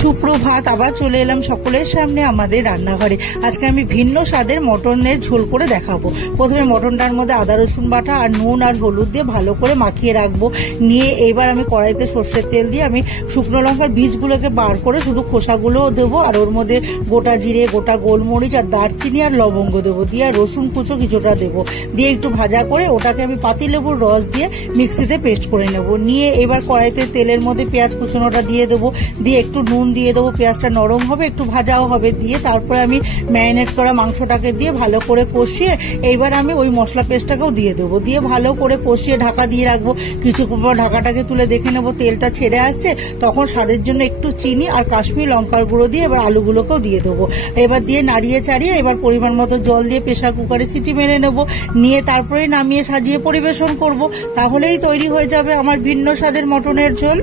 সুপ্রভাত, আবার চলে এলাম সকলের সামনে আমাদের রান্নাঘরে। আজকে আমি ভিন্ন স্বাদের মটনের ঝোল করে দেখাবো। প্রথমে মটনটার মধ্যে আদা রসুন বাটা আর নুন আর হলুদ দিয়ে ভালো করে মাখিয়ে রাখবো। নিয়ে এবার আমি কড়াইতে সর্ষের তেল দিয়ে আমি শুকনো লঙ্কার বীজগুলোকে বার করে শুধু খোসাগুলোও দেবো, আর ওর মধ্যে গোটা জিরে, গোটা গোলমরিচ আর দারচিনি আর লবঙ্গ দেবো, দিয়ে আর রসুন কুচো কিছুটা দেবো, দিয়ে একটু ভাজা করে ওটাকে আমি পাতিলেবুর রস দিয়ে মিক্সিতে পেস্ট করে নেবো। নিয়ে এবার কড়াইতে তেলের মধ্যে পেঁয়াজ কুচোনোটা দিয়ে দেবো, দিয়ে একটু নুন দিয়ে দেবো, পেঁয়াজটা নরম হবে, একটু ভাজাও হবে, দিয়ে তারপরে আমি ম্যারিনেট করা মাংসটাকে দিয়ে ভালো করে কষিয়ে এইবার আমি ওই মশলা পেস্টটাকেও দিয়ে দেবো, দিয়ে ভালো করে কষিয়ে ঢাকা দিয়ে রাখবো। কিছুক্ষণ পর ঢাকাটাকে তুলে দেখে নেবো তেলটা ছেড়ে আসছে, তখন স্বাদের জন্য একটু চিনি আর কাশ্মীরি লঙ্কার গুঁড়ো দিয়ে এবার আলুগুলোকেও দিয়ে দেবো। এবার দিয়ে নাড়িয়ে চাড়িয়ে এবার পরিমাণ মতো জল দিয়ে প্রেসার কুকারে সিটি মেরে নেবো, নিয়ে তারপরে নামিয়ে সাজিয়ে পরিবেশন করব। তাহলেই তৈরি হয়ে যাবে আমার ভিন্ন স্বাদের মটনের ঝোল।